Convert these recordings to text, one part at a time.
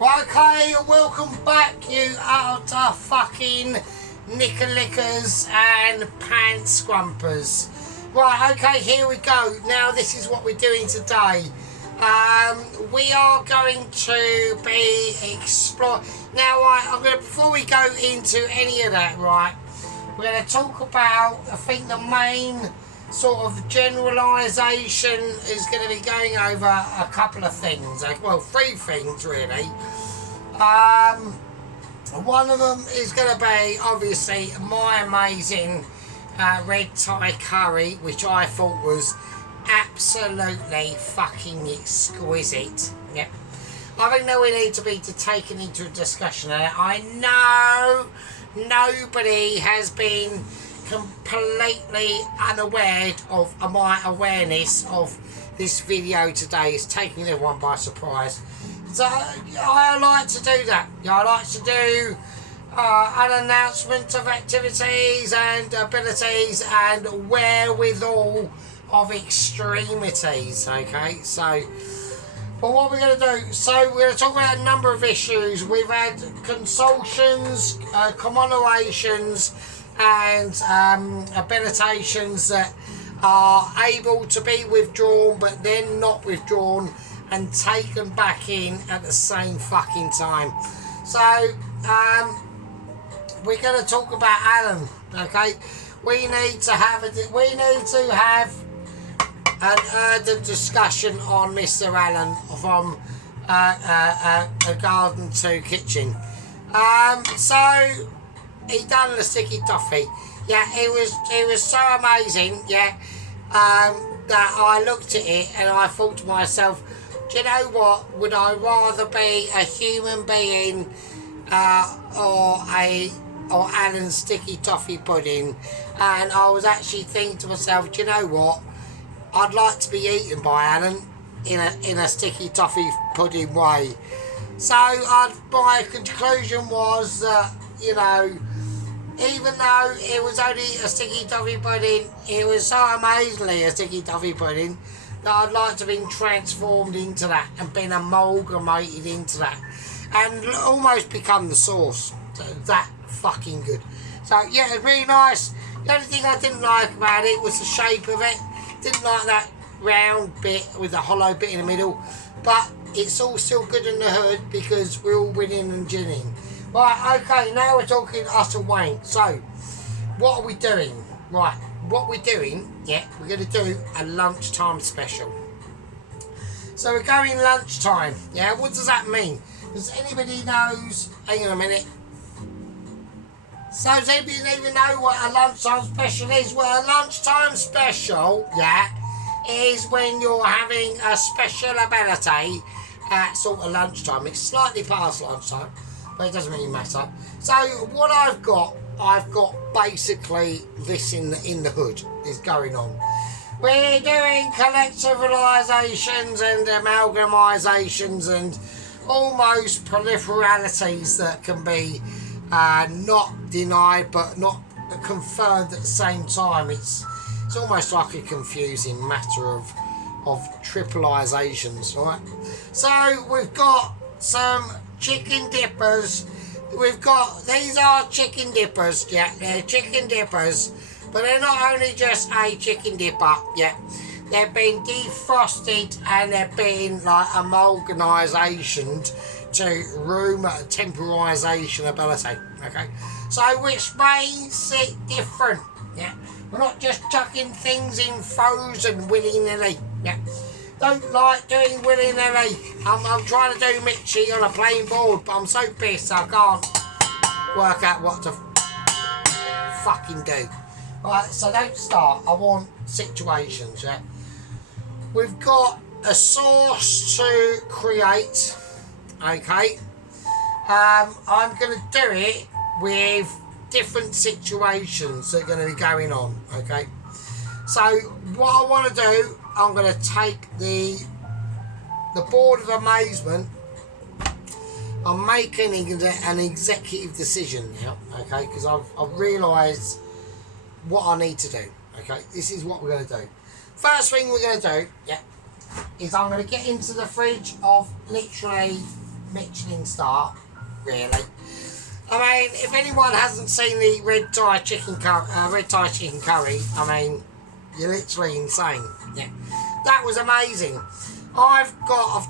Right, okay, welcome back, you utter fucking knickerlickers and pants scrumpers. Right, okay, here we go. Now, this is what we're doing today. We are going to be exploring. Now, I'm going to, before we go into any of that, right, we're going to talk about, I think the main sort of generalisation is going to be going over a couple of things. Well, three things, really. One of them is going to be, obviously, my amazing red Thai curry, which I thought was absolutely fucking exquisite. Yeah, I think that we need to be taken into a discussion of it. I know nobody has been completely unaware of my awareness of this video today. It's taking everyone by surprise. So I like to do that. I like to do an announcement of activities and abilities and wherewithal of extremities. Okay, so but what we're going to do, so we're going to talk about a number of issues. We've had consultations, commemorations and habilitations that are able to be withdrawn but then not withdrawn and taken back in at the same fucking time. So we're going to talk about Alan. Okay, we need to have an urgent discussion on Mr. Allen from a garden to kitchen. So he done the sticky toffee. Yeah, it was so amazing. Yeah, that I looked at it and I thought to myself, do you know what? Would I rather be a human being or Alan's sticky toffee pudding? And I was actually thinking to myself, do you know what? I'd like to be eaten by Alan in a sticky toffee pudding way. So my conclusion was that, you know, even though it was only a sticky toffee pudding, it was so amazingly a sticky toffee pudding that I'd like to have been transformed into that and been amalgamated into that and almost become the sauce. So that fucking good. So yeah, it's really nice. The only thing I didn't like about it was the shape of it. Didn't like that round bit with the hollow bit in the middle, but it's all still good in the hood because we're all winning and ginning. Right, okay, now we're talking us and Wayne. So, what are we doing? Right, what we're doing, yeah, we're going to do a lunchtime special. So we're going lunchtime, yeah, what does that mean? Does anybody knows, hang on a minute. So does anybody even know what a lunchtime special is? Well, a lunchtime special, yeah, is when you're having a special ability at sort of lunchtime. It's slightly past lunchtime, but it doesn't really matter. So what I've got basically this in the hood is going on. We're doing collectivisations and amalgamisations and almost proliferalities that can be not denied but not confirmed at the same time. It's almost like a confusing matter of tripleisations, right? So we've got some chicken dippers. These are chicken dippers, yeah, they're chicken dippers, but they're not only just a chicken dipper, yeah, they've been defrosted and they've been like amalgamization to room temporization ability, okay? So which makes it different, yeah? We're not just chucking things in frozen willy-nilly, yeah? Don't like doing willy-nilly. I'm trying to do Mitchie on a plain board, but I'm so pissed I can't work out what to fucking do. Right, so don't start. I want situations, yeah? We've got a sauce to create, okay? I'm going to do it with different situations that are going to be going on, okay? So what I want to do, I'm going to take the board of amazement. I'm making an executive decision now, okay? Because I've realised what I need to do, okay? This is what we're going to do. First thing we're going to do, yeah, is I'm going to get into the fridge of literally Michelin star, really. I mean, if anyone hasn't seen the red Thai chicken curry, I mean, you're literally insane. Yeah, that was amazing. I've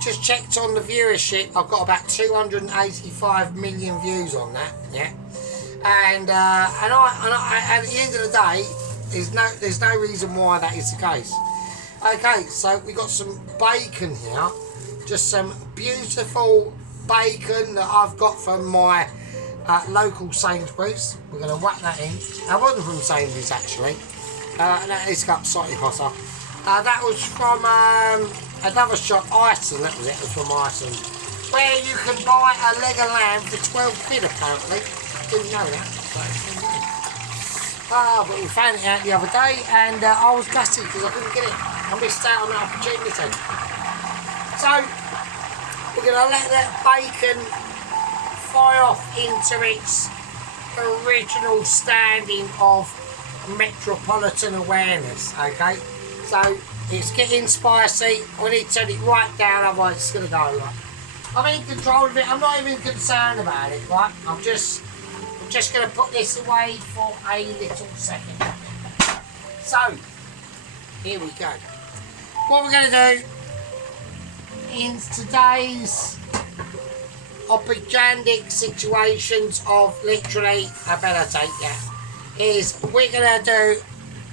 just checked on the viewership. I've got about 285 million views on that. Yeah, and at the end of the day, there's no reason why that is the case. Okay, so we got some bacon here, just some beautiful bacon that I've got from my local Sainsbury's. We're going to whack that in. I wasn't from Sainsbury's actually. It's got slightly hotter. That was from another shop, Iceland. That was it. It was from Iceland, where you can buy a leg of lamb for 12 quid apparently. Didn't know that. But we found it out the other day, and I was gutted because I couldn't get it. I missed out on that opportunity. So we're going to let that bacon fry off into its original standing of metropolitan awareness. Okay, so it's getting spicy. We need to turn it right down, otherwise it's going to go right. I'm in control of it. I'm not even concerned about it, right? I'm just going to put this away for a little second. So here we go. What we're going to do in today's opijandic situations of literally ability, is we're going to do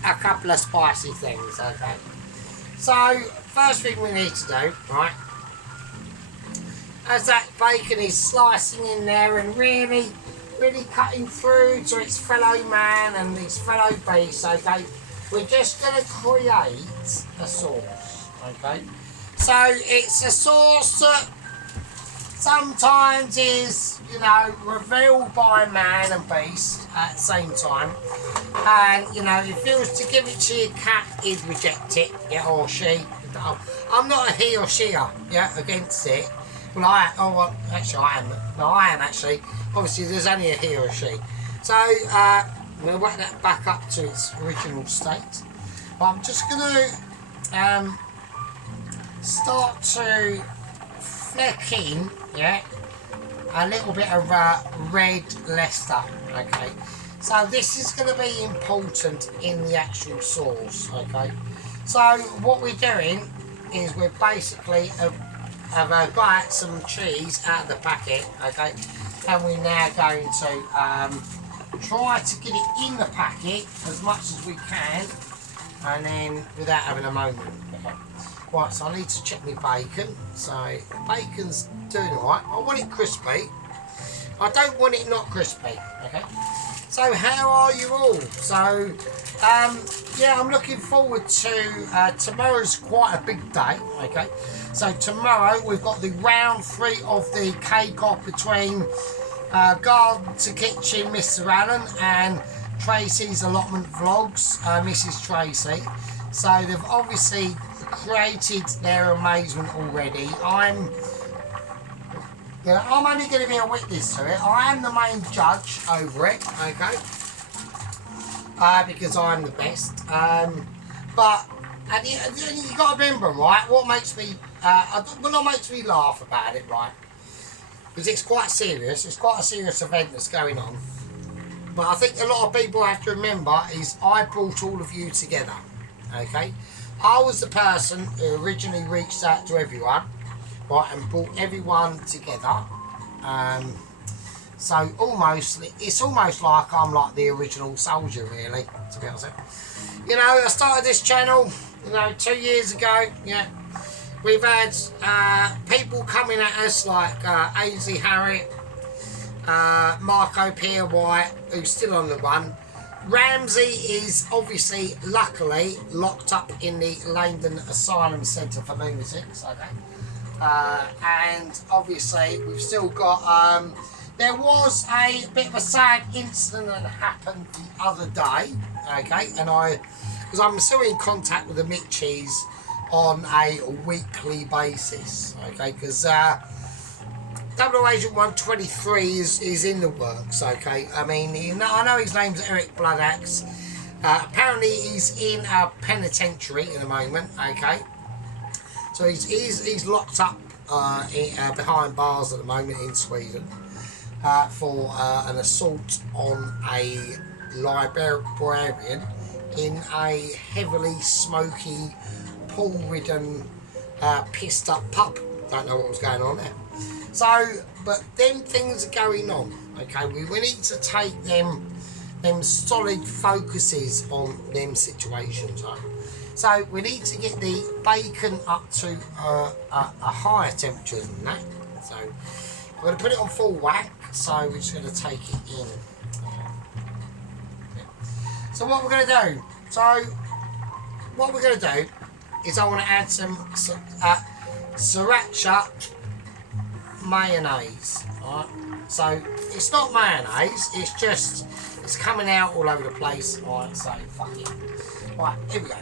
a couple of spicy things, okay? So, first thing we need to do, right, as that bacon is slicing in there and really cutting through to its fellow man and its fellow beast, okay, we're just going to create a sauce, okay? So, it's a sauce that sometimes is, you know, revealed by man and beast at the same time. And, you know, if it was to give it to your cat, he'd reject it, yeah, or she. I'm not a he or she, yeah, against it. Well, actually I am. No, I am actually. Obviously, there's only a he or a she. So, we'll whack that back up to its original state. But I'm just going to start to fleck in, yeah, a little bit of red Leicester, okay. So this is going to be important in the actual sauce, okay. So what we're doing is we're basically have got out some cheese out of the packet, okay, and we're now going to try to get it in the packet as much as we can, and then without having a moment. Okay. Right, so I need to check my bacon. So bacon's doing alright. I want it crispy. I don't want it not crispy. Okay. So how are you all? So yeah, I'm looking forward to tomorrow's quite a big day. Okay. So tomorrow we've got the round 3 of the cake-off between Garden to Kitchen, Mr. Allen, and Tracy's Allotment Vlogs, Mrs. Tracy. So they've obviously created their amazement already. I'm only going to be a witness to it. I am the main judge over it, okay? Because I'm the best. But you got to remember, right? What makes me, not makes me laugh about it, right? Because it's quite serious. It's quite a serious event that's going on. But I think a lot of people have to remember is I brought all of you together, okay? I was the person who originally reached out to everyone, right, and brought everyone together. So it's almost like I'm like the original soldier, really, to be honest. You know, I started this channel, 2 years ago. Yeah, we've had people coming at us like Ainsley Harriott, Marco Pierre White, who's still on the run. Ramsey is obviously, luckily, locked up in the Langdon Asylum Centre for Lunatics, okay? And obviously, we've still got, there was a bit of a sad incident that happened the other day, okay? And because I'm still in contact with the Mitchies on a weekly basis, okay? Because Double Agent 123 is in the works, okay? I mean, I know his name's Eric Bloodaxe. Apparently he's in a penitentiary at the moment, okay? So he's locked up behind bars at the moment in Sweden for an assault on a librarian in a heavily smoky, pool-ridden, pissed up pub. Don't know what was going on there. So, but them things are going on. Okay, we need to take them solid focuses on them situations. Right? So we need to get the bacon up to a higher temperature than that. So I'm going to put it on full whack. So we're just going to take it in. So what we're going to do? Is I want to add some sriracha mayonnaise. All right. So it's not mayonnaise. It's coming out all over the place. All right. So fuck it. Right. Here we go.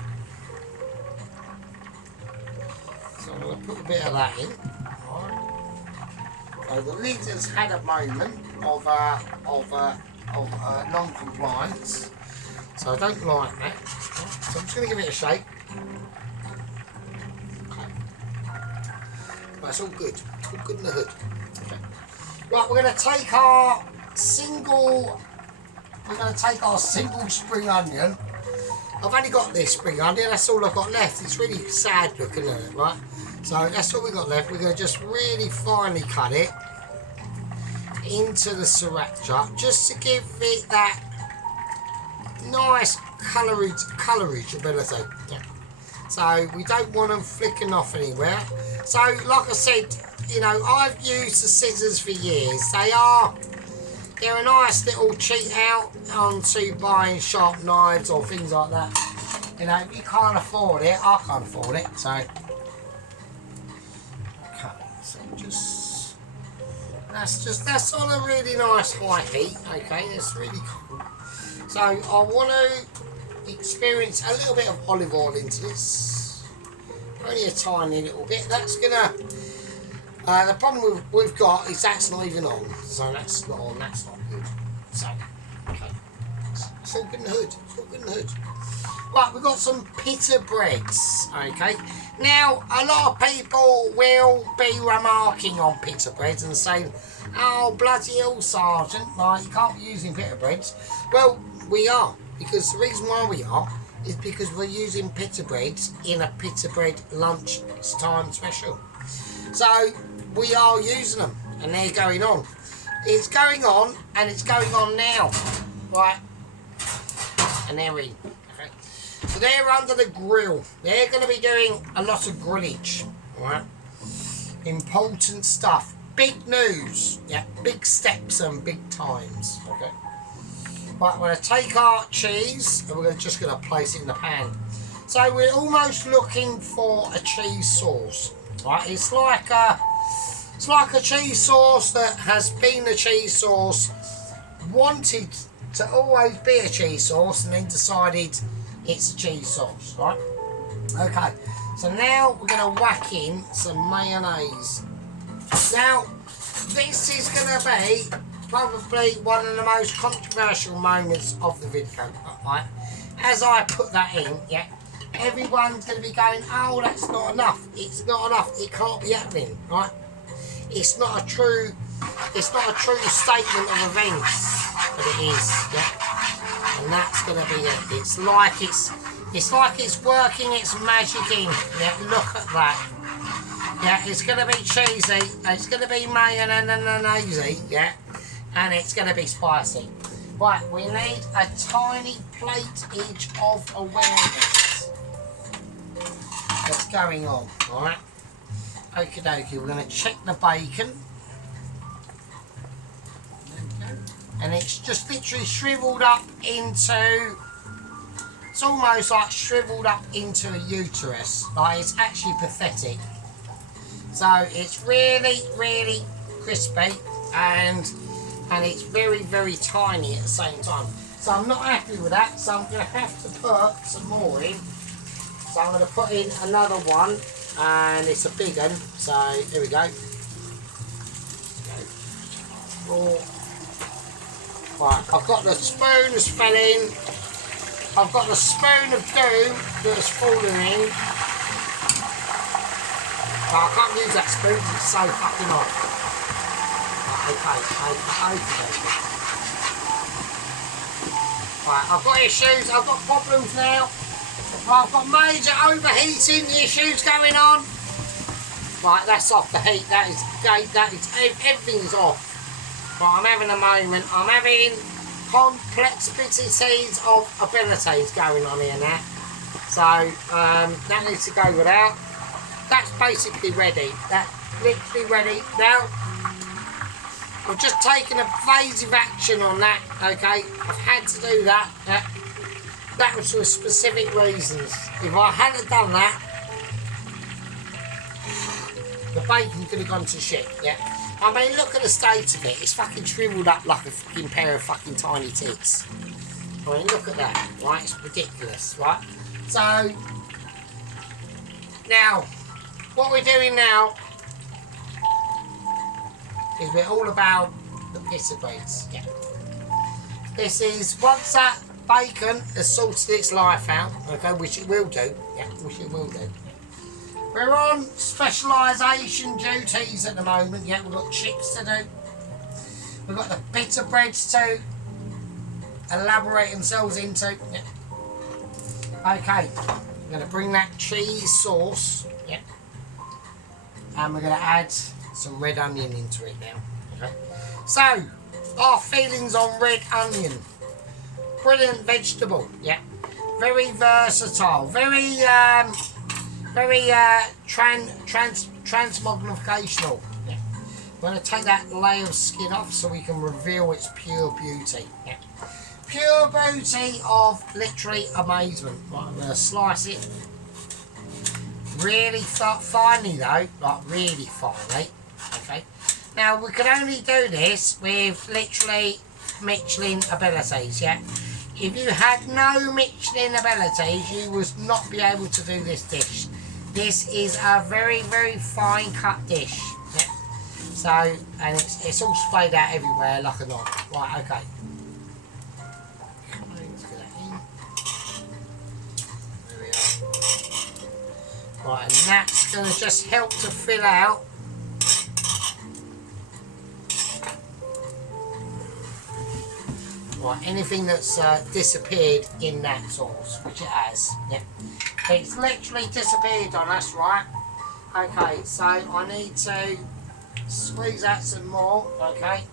So I'm going to put a bit of that in. Alright. So the lid has had a moment of non-compliance. So I don't like that. So I'm just going to give it a shake. Okay. That's all good. All good in the hood. Okay. Right, we're going to take our single spring onion. I've only got this spring onion, that's all I've got left. It's really sad looking, isn't it, right? So that's all we've got left. We're going to just really finely cut it into the sriracha, just to give it that nice colourage ability. Yeah. So we don't want them flicking off anywhere. So like I said, you know, I've used the scissors for years. They're a nice little cheat out onto buying sharp knives or things like that. You know, if you can't afford it, I can't afford it, so. Okay, so that's on a really nice high heat, okay, that's really cool. So I want to experience a little bit of olive oil into this. Only a tiny little bit. That's gonna, the problem we've got is that's not even on, so that's not on, that's not good. So, okay, it's all good in the hood, it's all good in the hood. Right, we've got some pita breads, okay. Now, a lot of people will be remarking on pita breads and saying, oh, bloody hell, Sergeant, right, you can't be using pita breads. Well, we are, because the reason why we are is because we're using pita breads in a pita bread lunch time special. So, we are using them, and they're going on. It's going on, and it's going on now. Right, and they're in. Okay. So they're under the grill. They're going to be doing a lot of grillage. Right, important stuff. Big news. Yeah, big steps and big times. Okay. Right, we're going to take our cheese, and we're just going to place it in the pan. So we're almost looking for a cheese sauce. Right, it's like a cheese sauce that has been a cheese sauce, wanted to always be a cheese sauce, and then decided it's a cheese sauce, right? Okay, so now we're going to whack in some mayonnaise. Now, this is going to be probably one of the most controversial moments of the video, right? As I put that in, yeah, everyone's going to be going, oh, that's not enough. It's not enough. It can't be happening, right? It's not a true statement of events, but it is, yeah. And that's going to be it. It's like it's working its magic in. Yeah, look at that. Yeah, it's going to be cheesy. It's going to be mayonnaise, yeah, and it's going to be spicy. Right, we need a tiny plate each of awareness that's going on. All right. Okie dokie, we're going to check the bacon. And it's just literally shriveled up into, it's almost like shriveled up into a uterus. Like, it's actually pathetic. So it's really, really crispy, and it's very, very tiny at the same time. So I'm not happy with that, so I'm going to have to put some more in. So I'm going to put in another one. And it's a big one, so here we go. Right, I've got the spoon that's fell in. I've got the spoon of doom that's fallen in. But I can't use that spoon because it's so fucking hot. Right, okay. Right, I've got issues, I've got problems now. I've got major overheating issues going on. Right, that's off the heat, everything's off. Right, I'm having a moment, I'm having complexities of abilities going on here now. So, that needs to go without. That's basically ready, that's literally ready. Now, I've just taken evasive action on that, okay? I've had to do that. That was for specific reasons. If I hadn't done that, the bacon could have gone to shit, yeah? I mean, look at the state of it. It's fucking shriveled up like a fucking pair of fucking tiny tits. I mean, look at that, right? It's ridiculous, right? So, now, what we're doing now is we're all about the pita breads, yeah. This is, once that bacon has sorted its life out, okay, which it will do, yeah, which it will do. We're on specialisation duties at the moment, yeah, we've got chips to do. We've got the pita breads to elaborate themselves into, yeah. Okay, we're going to bring that cheese sauce, yeah, and we're going to add some red onion into it now. Okay. So, our feelings on red onion. Brilliant vegetable, yeah. Very versatile, very transmogrificational. Yeah. We're going to take that layer of skin off so we can reveal its pure beauty. Yeah. Pure beauty of literally amazement. Right, I'm going to slice it really finely though, like really finely. Okay. Now we can only do this with literally Michelin abilities, yeah. If you had no Michelin abilities, you would not be able to do this dish. This is a very, very fine cut dish, yeah. So, and it's all sprayed out everywhere like a knife. Right, okay. Let's get that in. There we are. Right, and that's going to just help to fill out anything that's disappeared in that sauce, which it has. Yeah. It's literally disappeared on us, right? Okay, so I need to squeeze out some more, okay?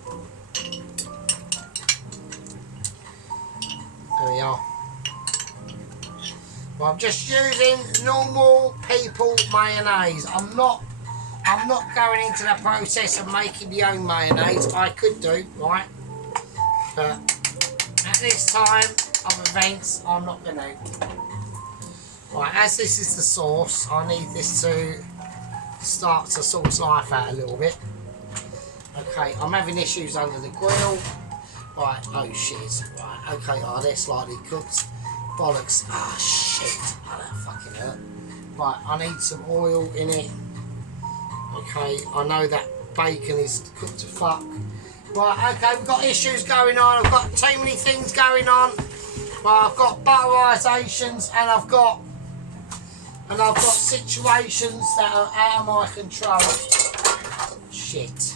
There we are. Well, I'm just using normal people mayonnaise. I'm not going into the process of making my own mayonnaise. I could do, right? But at this time of events, I'm not going to. Right, as this is the sauce, I need this to start to sort its life out a little bit. Okay, I'm having issues under the grill. Right, oh shit. Right, okay, oh, they're slightly cooked. Bollocks. Ah, shit. Oh, that fucking hurt. Right, I need some oil in it. Okay, I know that bacon is cooked to fuck. Right, okay, we've got issues going on. I've got too many things going on. Well, I've got butterisations and I've got situations that are out of my control. Shit.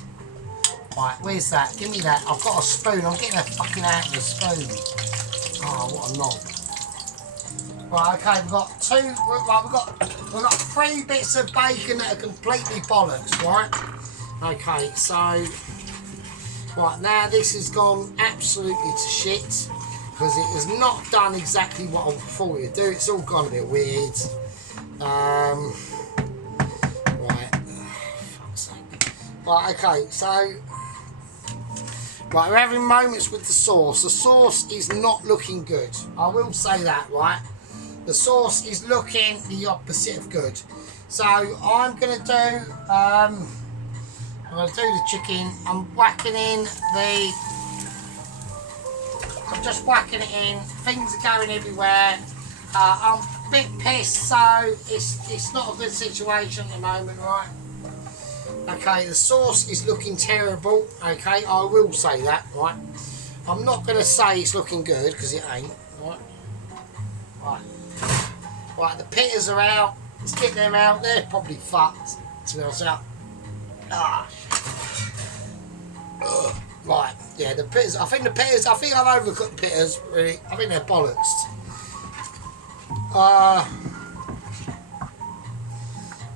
Right, where's that? Give me that. I've got a spoon. I'm getting a fucking out of the spoon. Oh, what a knob. Right, okay, we've got we've got 3 bits of bacon that are completely bollocks, right? Okay, so right now this has gone absolutely to shit because it has not done exactly what I thought it would do. It's all gone a bit weird. Right, fuck's sake. Right, okay, so right, we're having moments with the sauce. The sauce is not looking good. I will say that, right? The sauce is looking the opposite of good. So I'm gonna do the chicken. I'm just whacking it in. Things are going everywhere. I'm a bit pissed, so it's not a good situation at the moment, right? Okay, the sauce is looking terrible. Okay, I will say that, right? I'm not gonna say it's looking good because it ain't, right? Right. Right, the pitas are out. Let's get them out. They're probably fucked. to be honest. Ah. Right, yeah, the pitters. I think I've overcooked the pitters. Really, I think they're bollocks. I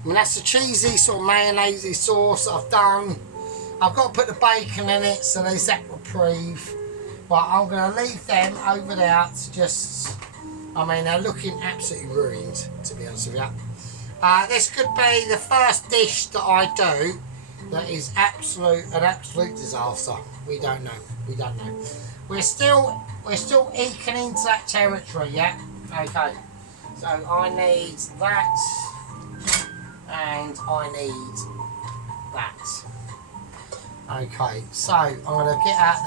mean, that's the cheesy sort of mayonnaise sauce that I've done. I've got to put the bacon in it, so there's that reprieve. But I'm going to leave them over there to just. I mean, they're looking absolutely ruined, to be honest with you. This could be the first dish that I do that is an absolute disaster. We don't know. We're still eking into that territory, yeah? Okay. So I need that, and I need that. Okay, so I'm going to get out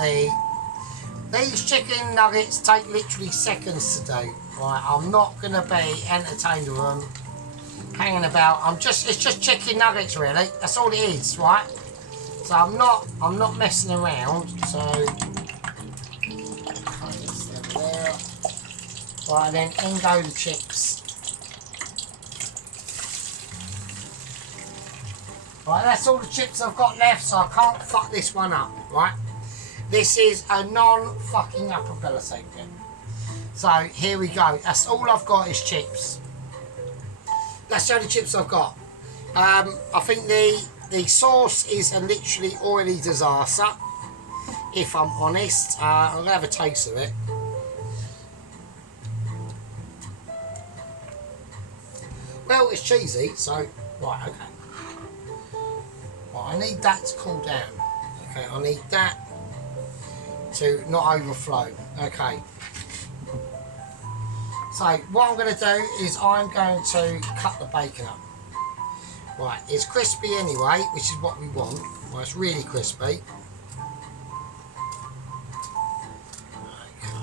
these chicken nuggets take literally seconds to do. Right, I'm not going to be entertained with them hanging about. It's just chicken nuggets really. That's all it is, right? So I'm not messing around. So place them there. Right, then in go the chips. Right, that's all the chips I've got left, so I can't fuck this one up, right? This is a non-fucking upability. So here we go. That's all I've got is chips. That's the only chips I've got. I think the sauce is a literally oily disaster, if I'm honest. I'm going to have a taste of it. Well, it's cheesy, so, right, okay. Right, I need that to cool down. Okay, I need that to not overflow. Okay. So, what I'm going to do is I'm going to cut the bacon up. Right, it's crispy anyway, which is what we want. Well, it's really crispy. Okay.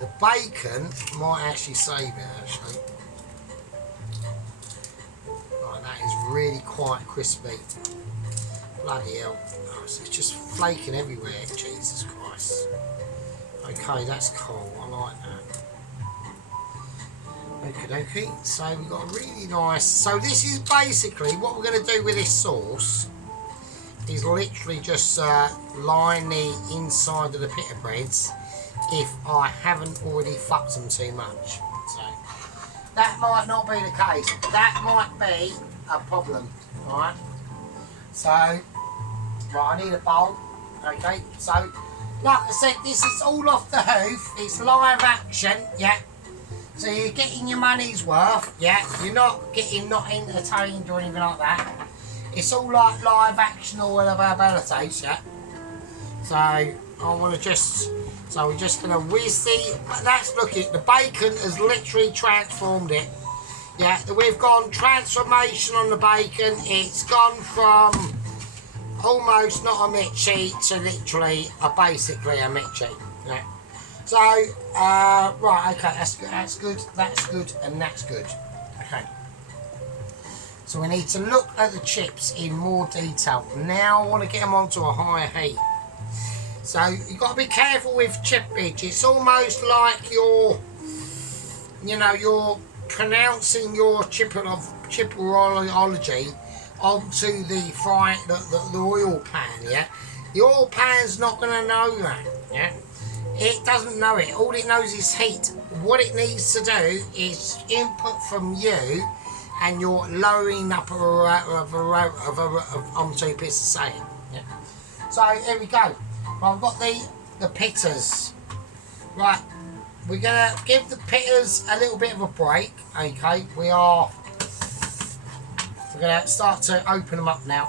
The bacon might actually save it, actually. Right, that is really quite crispy. Bloody hell. Oh, so it's just flaking everywhere, Jesus Christ. Okay, that's cool, I like that. Okie dokie, so we've got a really nice... So this is basically what we're going to do with this sauce. Is literally just line the inside of the pita breads if I haven't already fucked them too much. So that might not be the case. That might be a problem. Alright. So right, I need a bowl. Okay, so like I said, this is all off the hoof. It's live action, yeah. So you're getting your money's worth, yeah. You're not getting not entertained or anything like that. It's all like live action or whatever abilities, yeah. So I want to so we're just going to whiz that's looking, the bacon has literally transformed it. Yeah, we've gone transformation on the bacon. It's gone from almost not a Mitchie to literally basically a Mitchie. Yeah. So, right, okay, that's good, and that's good. Okay. So we need to look at the chips in more detail. Now I want to get them onto a higher heat. So you've got to be careful with chippage. It's almost like you're pronouncing your chipperology onto the oil pan, yeah? The oil pan's not going to know that, yeah? It doesn't know it. All it knows is heat. What it needs to do is input from you, and you're lowering up onto a piece of sand. Yeah. So here we go. Well, I've got the pitters. Right, we're gonna give the pitters a little bit of a break. Okay, we're gonna start to open them up now.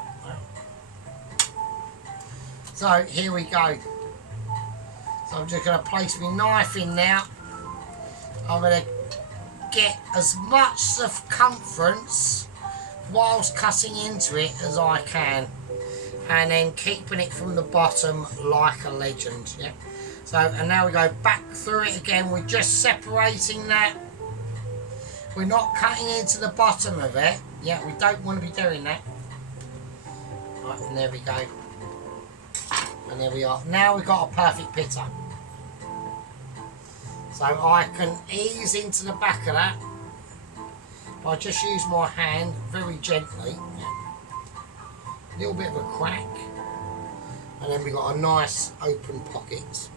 So here we go. So I'm just gonna place my knife in now. I'm gonna get as much circumference whilst cutting into it as I can, and then keeping it from the bottom like a legend. Yeah. So, and now we go back through it again. We're just separating that. We're not cutting into the bottom of it. Yeah, we don't want to be doing that. Right, and there we go. And there we are. Now we've got a perfect pita. So I can ease into the back of that. I just use my hand very gently. A little bit of a crack. And then we've got a nice open pocket.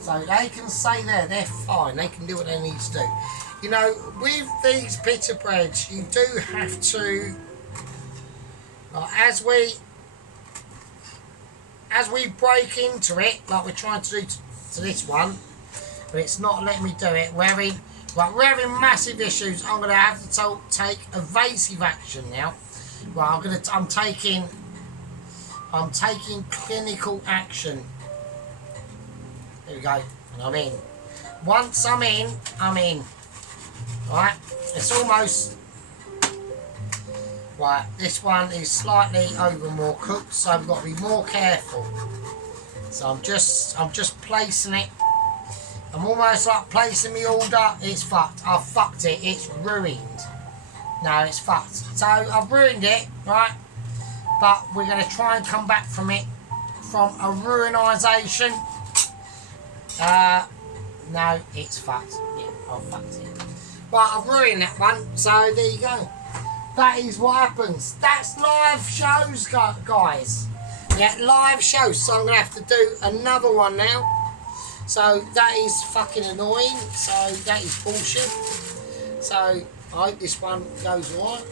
So they can stay there, they're fine, they can do what they need to do. You know, with these pita breads, you do have to, like, as we break into it, like we're trying to do to this one, but it's not letting me do it, we're having massive issues. I'm going to have to take evasive action now. Right, I'm taking clinical action. There we go, and I'm in. Once I'm in, I'm in. Right, it's almost... Right, this one is slightly over more cooked, so I've got to be more careful. So I'm just placing it. I'm almost like placing the order. It's fucked. I've fucked it. It's ruined. No, it's fucked. So I've ruined it, right? But we're going to try and come back from it, from a ruinisation. No, it's fucked. Yeah, I've fucked it. But I've ruined that one, so there you go. That is what happens. That's live shows, guys. Yeah, live shows. So I'm going to have to do another one now. So that is fucking annoying. So that is bullshit. So I hope this one goes alright.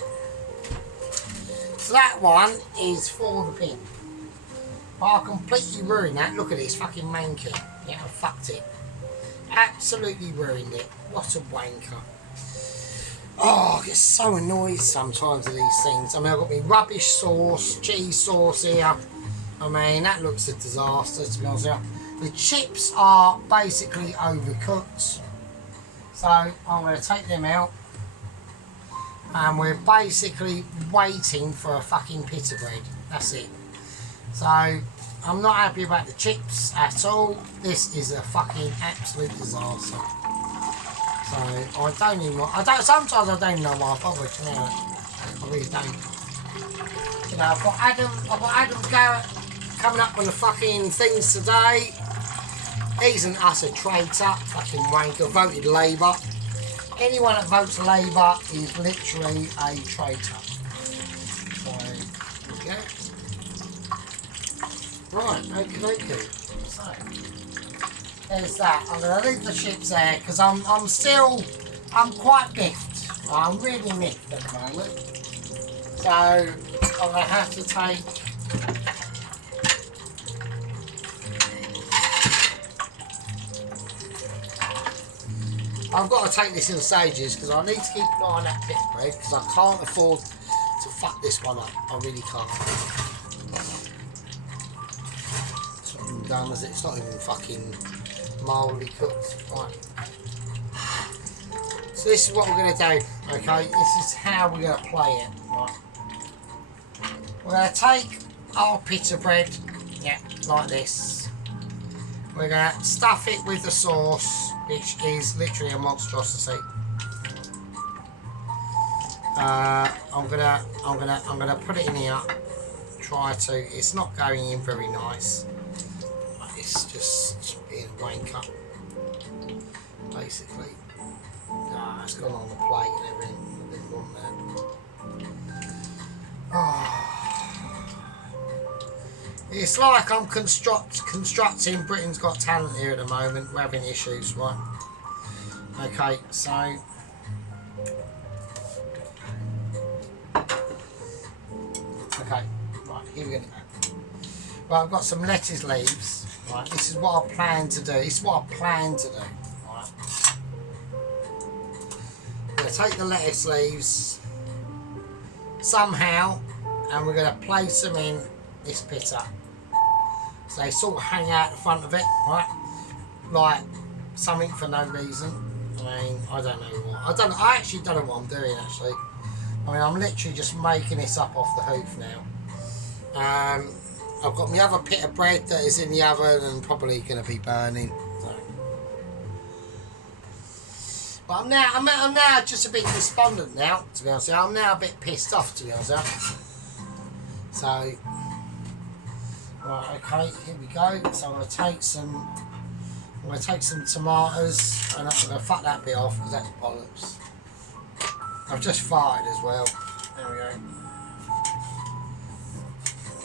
So that one is for the pin. But I completely ruined that. Look at this fucking manky. Yeah, I fucked it. Absolutely ruined it. What a wanker. Oh, I get so annoyed sometimes with these things. I mean, I've got my rubbish sauce, cheese sauce here. I mean, that looks a disaster, to be honest with you. The chips are basically overcooked. So I'm going to take them out. And we're basically waiting for a fucking pita bread. That's it. So I'm not happy about the chips at all. This is a fucking absolute disaster. So sometimes I don't know why I bother, you know. I really don't. You know, I've got Adam Garrett coming up on the fucking things today. He's an utter traitor, fucking wanker, voted Labour. Anyone that votes Labour is literally a traitor. So, there we go. Right, okay. So, there's that. I'm going to leave the chips there because I'm quite miffed. I'm really miffed at the moment. So, I'm going to have to take... I've got to take this in stages because I need to keep an eye on that pita bread because I can't afford to fuck this one up. I really can't. It's not even done, is it? It's not even fucking mildly cooked. Right. So this is what we're going to do, okay? This is how we're going to play it. Right. We're going to take our pita bread, yeah, like this. We're going to stuff it with the sauce, which is literally a monstrosity. I'm gonna put it in here. Try to. It's not going in very nice. It's just being a wanker, basically. It's gone on the plate and everything. I didn't want that. Oh. It's like I'm constructing Britain's Got Talent here at the moment. We're having issues, right? Okay, so... Okay, right, here we go. Right, I've got some lettuce leaves. Right, this is what I plan to do. Right. I'm going to take the lettuce leaves somehow and we're going to place them in this pita. So they sort of hang out the front of it, right? Like something for no reason. I mean, I don't know what. I actually don't know what I'm doing actually. I mean, I'm literally just making this up off the hoof now. I've got my other pita bread that is in the oven and probably going to be burning. So. But I'm now just a bit despondent now, to be honest with you. I'm now a bit pissed off, to be honest with you. So, I'm Right, okay, here we go. So I'm going to take some tomatoes, and I'm going to fuck that bit off because that's bollocks. I've just farted as well. There we go.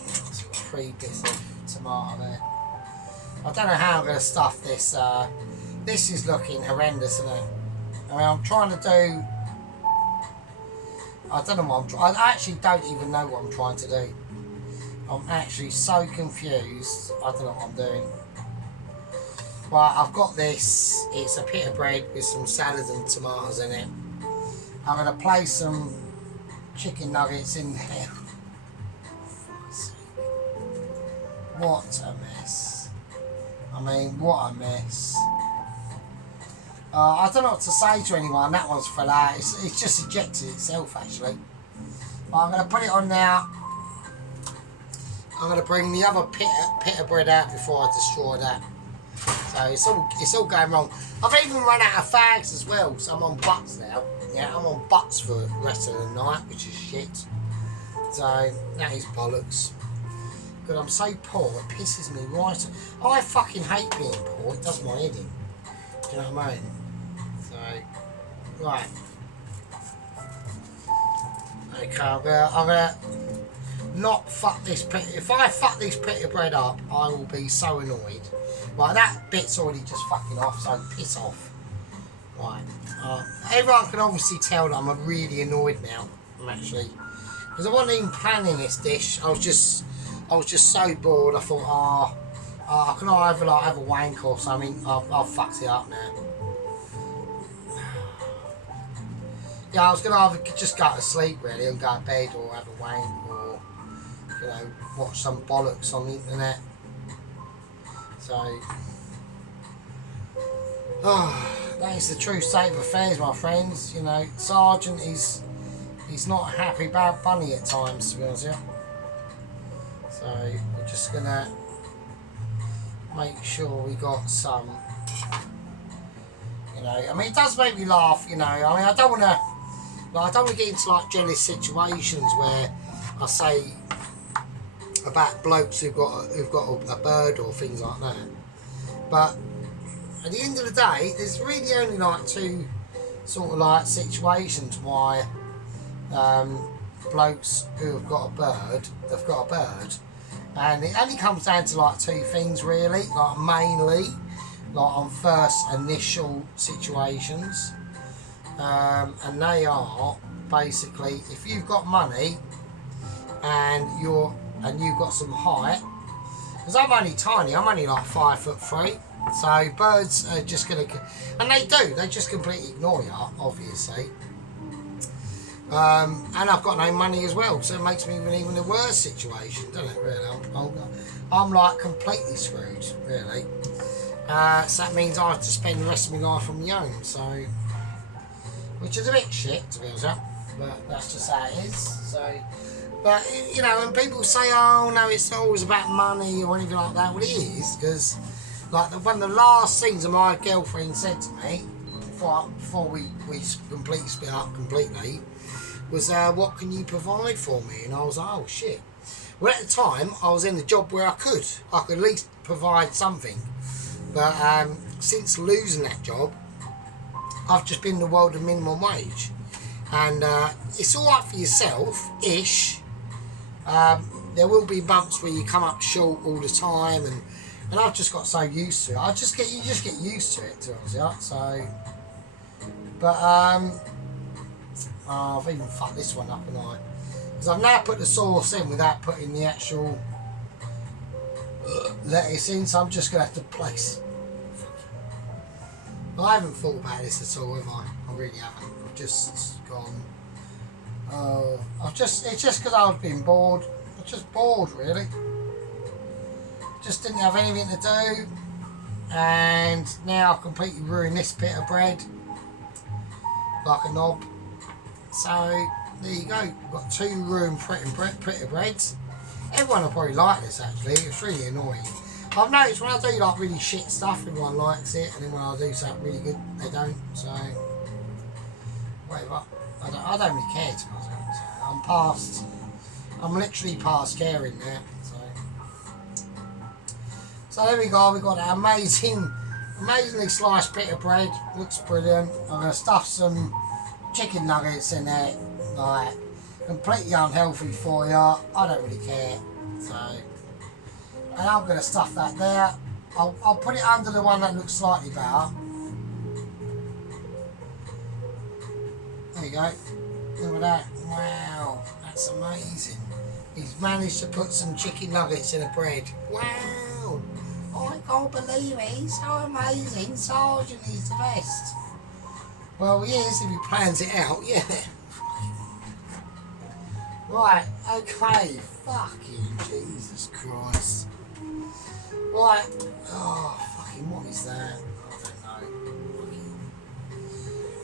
So 3 bits of tomato there. I don't know how I'm going to stuff this. This is looking horrendous, isn't it? I mean, I'm trying to do... I don't know what I'm trying... I actually don't even know what I'm trying to do. I'm actually so confused. I don't know what I'm doing. Right, I've got this. It's a pita bread with some salad and tomatoes in it. I'm going to place some chicken nuggets in there. What a mess. I mean, what a mess. I don't know what to say to anyone. That one's for that. It's just ejected itself, actually. I'm going to put it on now. I'm going to bring the other pita bread out before I destroy that. So it's all going wrong. I've even run out of fags as well, so I'm on butts now. Yeah, I'm on butts for the rest of the night, which is shit. So that is bollocks. But I'm so poor, it pisses me right off. I fucking hate being poor, it does my head in. Do you know what I mean? So, right. Okay, I'm gonna not fuck this pita. If I fuck this pita bread up, I will be so annoyed. Right, that bit's already just fucking off, so piss off. Right. Everyone can obviously tell that I'm really annoyed now. I'm actually, because I wasn't even planning this dish. I was just so bored. I thought, I can either like have a wank or something. I've fucked it up now. Yeah, I was gonna either just go to sleep really and go to bed, or have a wank, or you know, watch some bollocks on the internet. So, that is the true state of affairs, my friends. You know, Sergeant he's not a happy bad bunny at times, to be honest with you. So we're just gonna make sure we got some. You know, I mean, it does make me laugh. You know, I mean, I don't want to get into like jealous situations where I say about blokes who've got a bird or things like that. But at the end of the day, there's really only like 2 sort of like situations why blokes who have got a bird, and it only comes down to like 2 things really, like mainly like on first initial situations, and they are basically if you've got money and you've got some height, because I'm only tiny, I'm only like 5'3", so birds are just gonna, and they just completely ignore you, obviously. And I've got no money as well, so it makes me even a worse situation, doesn't it? Really, I'm like completely screwed, really. So that means I have to spend the rest of my life on my own, so which is a bit shit, to be honest, but that's just how it is. So. But, you know, when people say, oh, no, it's not always about money or anything like that, well, it is, because, like, one of the last things that my girlfriend said to me, before we completely split up completely, was, what can you provide for me? And I was like, oh, shit. Well, at the time, I was in the job where I could at least provide something. But since losing that job, I've just been in the world of minimum wage. And it's all right for yourself-ish. There will be bumps where you come up short all the time, and I've just got so used to it. You just get used to it, to be honest. So, but I've even fucked this one up, and because I've now put the sauce in without putting the actual lettuce in, so I'm just gonna have to place. I haven't thought about this at all, have I? I really haven't. I've just gone. It's just because I've been bored. I was just bored, really. Just didn't have anything to do, and now I've completely ruined this bit of bread like a knob. So there you go. We've got 2 ruined pita breads. Everyone will probably like this actually. It's really annoying. I've noticed when I do like really shit stuff, everyone likes it, and then when I do something really good, they don't. So whatever. I don't really care, to be honest. I'm literally past caring now. So So there we go, we've got an amazingly sliced bit of bread. Looks brilliant. I'm going to stuff some chicken nuggets in there. Like, completely unhealthy for you. I don't really care. So, and I'm going to stuff that there. I'll put it under the one that looks slightly better. There you go. Look at that. Wow, that's amazing. He's managed to put some chicken nuggets in a bread. Wow. I can't believe it. He's so amazing. Sergeant is the best. Well, he is if he plans it out, yeah. Right, okay. Fucking Jesus Christ. Right. Oh, fucking what is that? I don't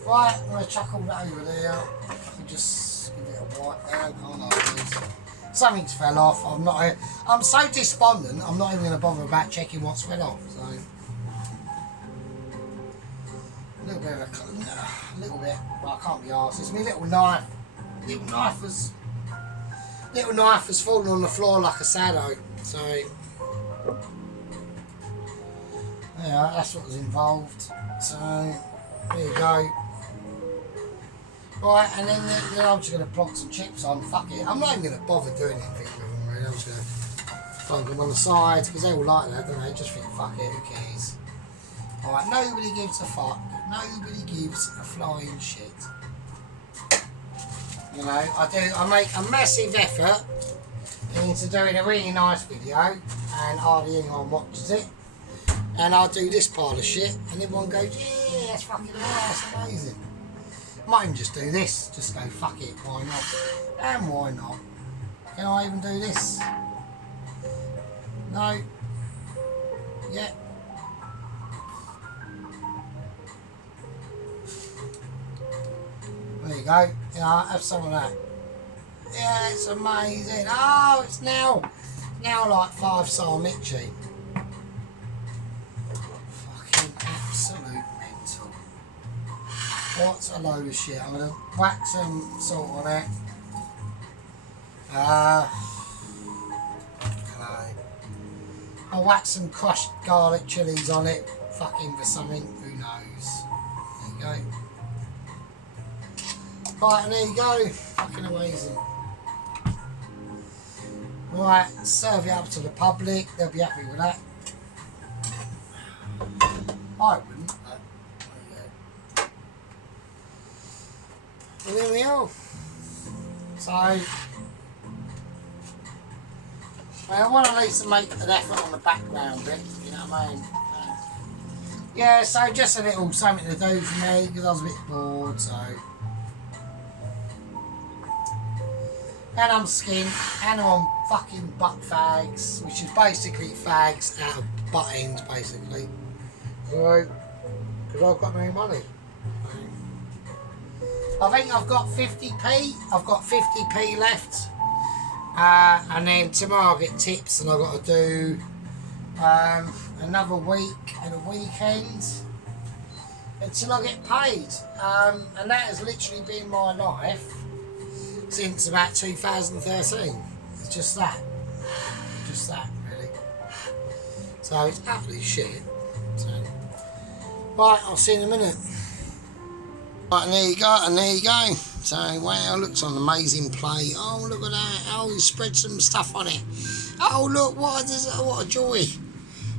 know. Right, I'm going to chuck all that over there. I just give it a wipe down, can't I, please? Something's fell off. I'm so despondent. I'm not even going to bother about checking what's fell off. So a little bit, but I can't be arsed. It's my little knife. Little knife has fallen on the floor like a shadow. So yeah, that's what was involved. So there you go. Right, and then I'm just going to plonk some chips on. Fuck it. I'm not even going to bother doing anything with them, really. I'm just going to plonk them on the sides, because they all like that, don't they? Just think, fuck it, who cares? Alright, nobody gives a fuck. Nobody gives a flying shit. You know, I make a massive effort into doing a really nice video, and hardly anyone watches it. And I'll do this pile of shit, and everyone goes, yeah, that's fucking nice, that's amazing. Might even just do this, just go fuck it, why not? And why not? Can I even do this? No. Yeah. There you go. Yeah, have some of that. Yeah, it's amazing. Oh, it's now like 5-star Mitchie. Fucking absolute mental. What's a load of shit? I'm going to whack some salt on it. I'll whack some crushed garlic chilies on it. Fucking for something. Who knows? There you go. Right, and there you go. Fucking amazing. Right, serve it up to the public. They'll be happy with that. I wouldn't, but there you go. And there we are. So, I want at least to make an effort on the background bit, you know what I mean? Yeah, so just a little something to do for me, because I was a bit bored, so. And I'm skint, and I'm on fucking butt fags, which is basically fags out of butt ends, basically. Right, because I've got no money. I think I've got 50p. I've got 50p left, and then tomorrow I'll get tips, and I've got to do another week and a weekend until I get paid. And that has literally been my life since about 2013. It's just that really. So it's absolutely shit. So, right, I'll see you in a minute. Right, and there you go, So, wow, looks an amazing plate. Oh, look at that. Oh, you spread some stuff on it. Oh, look, what a joy.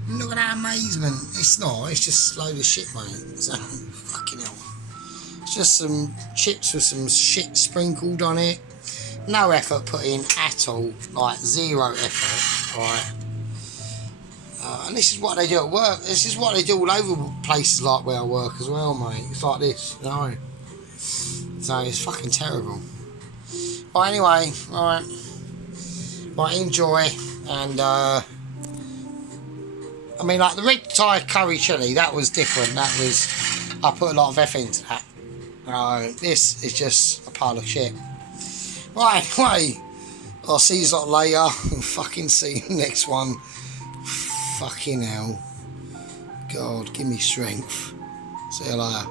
Look at that amazement. It's not, it's just a load of shit, mate. So, fucking hell. It's just some chips with some shit sprinkled on it. No effort put in at all. Like, zero effort, right? And this is what they do at work. This is what they do all over places like where I work as well, mate. It's like this, you know. So it's fucking terrible. Well, anyway, right, enjoy. And I mean, like the red Thai curry chili, that was different. That was, I put a lot of effort into that. This is just a pile of shit. Right, anyway, I'll see you lot later. Fucking see you next one. Fucking hell. God, give me strength. See you later.